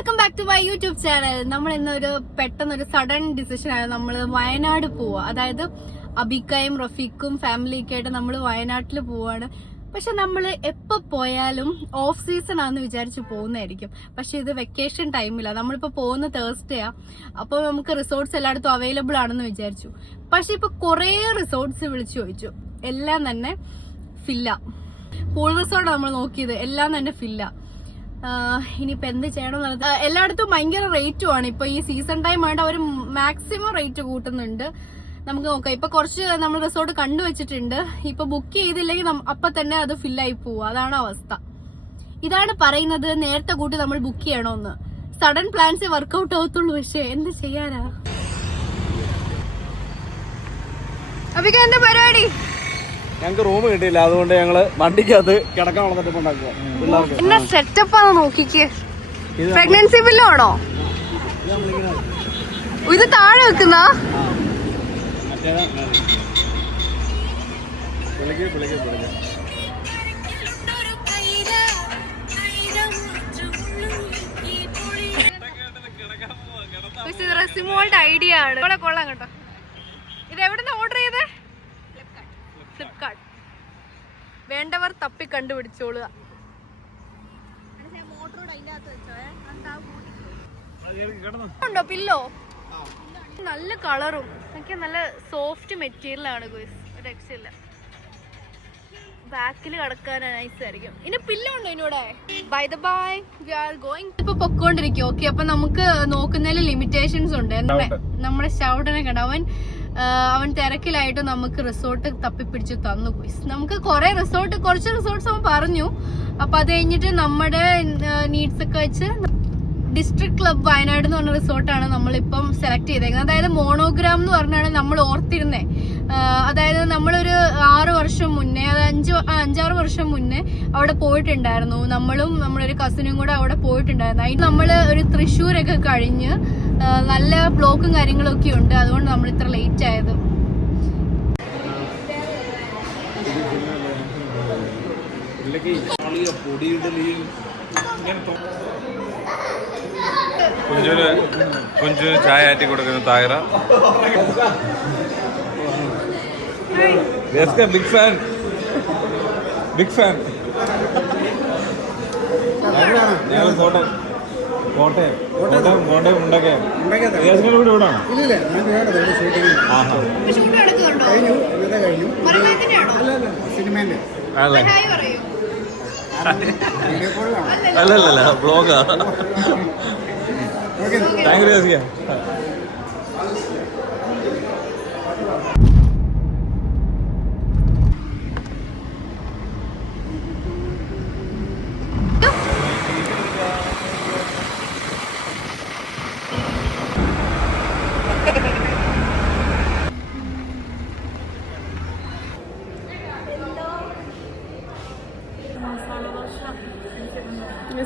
Welcome back to my YouTube channel. നമ്മൾ ഇന്നൊരു പെട്ടെന്നൊരു സഡൻ ഡിസിഷൻ ആണ്. നമ്മൾ വയനാട് പോവാ. അതായത് അബിക്കയും റഫീഖും ഫാമിലിയൊക്കെ ആയിട്ട് നമ്മൾ വയനാട്ടിൽ പോവാണ്. പക്ഷെ നമ്മൾ എപ്പോൾ പോയാലും ഓഫ് സീസൺ ആണെന്ന് വിചാരിച്ച് പോകുന്നതായിരിക്കും. പക്ഷെ ഇത് വെക്കേഷൻ ടൈമില്ല. നമ്മളിപ്പോൾ പോകുന്ന തേഴ്സ്ഡേയാ. അപ്പോൾ നമുക്ക് റിസോർട്ട്സ് എല്ലായിടത്തും അവൈലബിൾ ആണെന്ന് വിചാരിച്ചു. പക്ഷെ ഇപ്പൊ കുറേ റിസോർട്ട്സ് വിളിച്ചു ചോദിച്ചു, എല്ലാം തന്നെ ഫില്ല. പൂൾ റിസോർട്ട് നമ്മൾ നോക്കിയത്, എല്ലാം തന്നെ ഫില്ല. ഇനിയിപ്പോൾ എന്ത് ചെയ്യണം? എല്ലായിടത്തും ഭയങ്കര റേറ്റും ആണ്. ഇപ്പൊ ഈ സീസൺ ടൈം ആയിട്ട് അവർ മാക്സിമം റേറ്റ് കൂട്ടുന്നുണ്ട്. നമുക്ക് നോക്കാം. ഇപ്പൊ കുറച്ച് നമ്മൾ റിസോർട്ട് കണ്ടുവച്ചിട്ടുണ്ട്. ഇപ്പൊ ബുക്ക് ചെയ്തില്ലെങ്കിൽ അപ്പൊ തന്നെ അത് ഫില്ലായി പോവും. അതാണ് അവസ്ഥ. ഇതാണ് പറയുന്നത്, നേരത്തെ കൂട്ടി നമ്മൾ ബുക്ക് ചെയ്യണമെന്ന്. സഡൻ പ്ലാൻസേ വർക്ക്ഔട്ട് ആവത്തുള്ളൂ. പക്ഷെ എന്ത് ചെയ്യാനാ? അപ്പൊ എന്താ പരിപാടി? ഞങ്ങൾക്ക് റൂം കിട്ടിയില്ല, അതുകൊണ്ട് ഞങ്ങള് വണ്ടിക്കകത്ത് കിടക്കാൻ എന്നാ സെറ്റപ്പ് ആണോ നോക്കിക്ക്. പ്രഗ്നൻസി ബില്ലാണോ ഇത് താഴെ വെക്കുന്ന? റസിമോളുടെ ഐഡിയ ആണ്. കൊള്ളാം കേട്ടോ. ഇത് എവിടുന്ന് ഓർഡർ ചെയ്തേ? ഫ്ലിപ്കാർട്ട്. വേണ്ടവർ തപ്പി കണ്ടുപിടിച്ചോളുക. ഉണ്ടോ പില്ലോ? നല്ല കളറും എനിക്ക് നല്ല സോഫ്റ്റ് മെറ്റീരിയൽ ആണ്. രക്ഷയില്ല. ബാക്കിൽ കിടക്കാൻ നൈസ് ആയിരിക്കും. ഇനി പില്ലോ ഉണ്ടോ ഇതിനൂടെ? By the by we are going. ഇപ്പൊ പൊക്കോണ്ടിരിക്കും. ഓക്കെ, അപ്പൊ നമുക്ക് നോക്കുന്നതിൽ ലിമിറ്റേഷൻസ് ഉണ്ട്. നമ്മുടെ ഷൗട്ടിനെ കണ്ട അവൻ തിരക്കിലായിട്ട് നമുക്ക് റിസോർട്ട് തപ്പിപ്പിടിച്ച് തന്നു പോയി. നമുക്ക് കുറച്ച് റിസോർട്ട്സ് അവൻ പറഞ്ഞു. അപ്പൊ അത് കഴിഞ്ഞിട്ട് നമ്മുടെ നീഡ്സ് ഒക്കെ വെച്ച് ഡിസ്ട്രിക്ട് ക്ലബ് വയനാട് എന്ന് പറഞ്ഞ റിസോർട്ടാണ് നമ്മളിപ്പം സെലക്ട് ചെയ്തേക്കുന്നത്. അതായത് മോണോഗ്രാം എന്ന് പറഞ്ഞാണ് നമ്മൾ ഓർത്തിരുന്നേ. അതായത് നമ്മളൊരു 6 വർഷം മുന്നേ, അത് 5-6 വർഷം മുന്നേ അവിടെ പോയിട്ടുണ്ടായിരുന്നു. നമ്മളും നമ്മളൊരു കസിനും കൂടെ അവിടെ പോയിട്ടുണ്ടായിരുന്നു. അതിന് നമ്മൾ ഒരു തൃശ്ശൂരൊക്കെ കഴിഞ്ഞ് നല്ല ബ്ലോക്കും കാര്യങ്ങളും ഒക്കെ ഉണ്ട്. അതുകൊണ്ട് നമ്മൾ ഇത്ര ലേറ്റ് ആയത്. കുഞ്ചുന് ചായ ആറ്റി കൊടുക്കുന്ന താഹിറ. Big fan. ഞങ്ങൾ കോട്ടയം ഉണ്ടാക്കിയാണ്. കൂടെ ഇവിടാണ്. അല്ലേ? അല്ലല്ല, ബ്ലോഗാ. Thank you.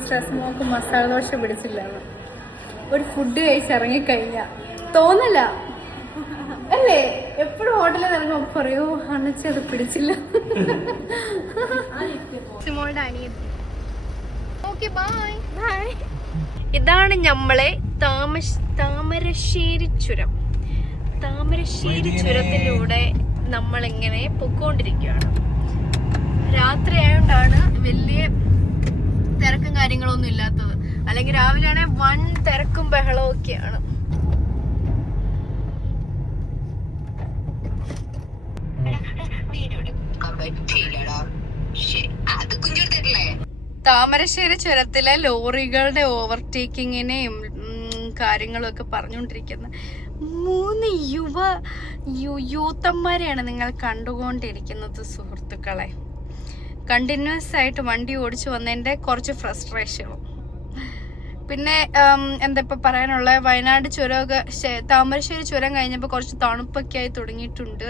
സ്ട്രെസ്മോക്ക് മസാല ദോശ പിടിച്ചില്ല. ഒരു ഫുഡ് കഴിച്ചിറങ്ങിക്കഴിഞ്ഞ തോന്നല അല്ലേ? എപ്പോഴും ഹോട്ടലിൽ ഇറങ്ങുമ്പോൾ പറയൂ അണച്ചത് പിടിച്ചില്ല. ഇതാണ് നമ്മളെ താമരശ്ശേരി ചുരം. താമരശ്ശേരി ചുരത്തിലൂടെ നമ്മളിങ്ങനെ പൊക്കോണ്ടിരിക്കുകയാണ്. രാത്രി ആയതുകൊണ്ടാണ് വലിയ തിരക്കും കാര്യങ്ങളൊന്നും ഇല്ലാത്തത്. അല്ലെങ്കിൽ രാവിലെ ആണെങ്കിൽ വൻ തിരക്കും ബഹളവും ഒക്കെയാണ്. താമരശ്ശേരി ചുരത്തിലെ ലോറികളുടെ ഓവർടേക്കിങ്ങിനെയും കാര്യങ്ങളും ഒക്കെ പറഞ്ഞുകൊണ്ടിരിക്കുന്ന 3 യൂത്തന്മാരെയാണ് നിങ്ങൾ കണ്ടുകൊണ്ടിരിക്കുന്നത് സുഹൃത്തുക്കളെ. കണ്ടിന്യൂസ് ആയിട്ട് വണ്ടി ഓടിച്ചു വന്നതിന്റെ കുറച്ച് ഫ്രസ്ട്രേഷനും. പിന്നെ എന്താ ഇപ്പൊ പറയാനുള്ള, വയനാട് ചുരമൊക്കെ താമരശ്ശേരി ചുരം കഴിഞ്ഞപ്പോൾ കുറച്ച് തണുപ്പൊക്കെ ആയി തുടങ്ങിയിട്ടുണ്ട്.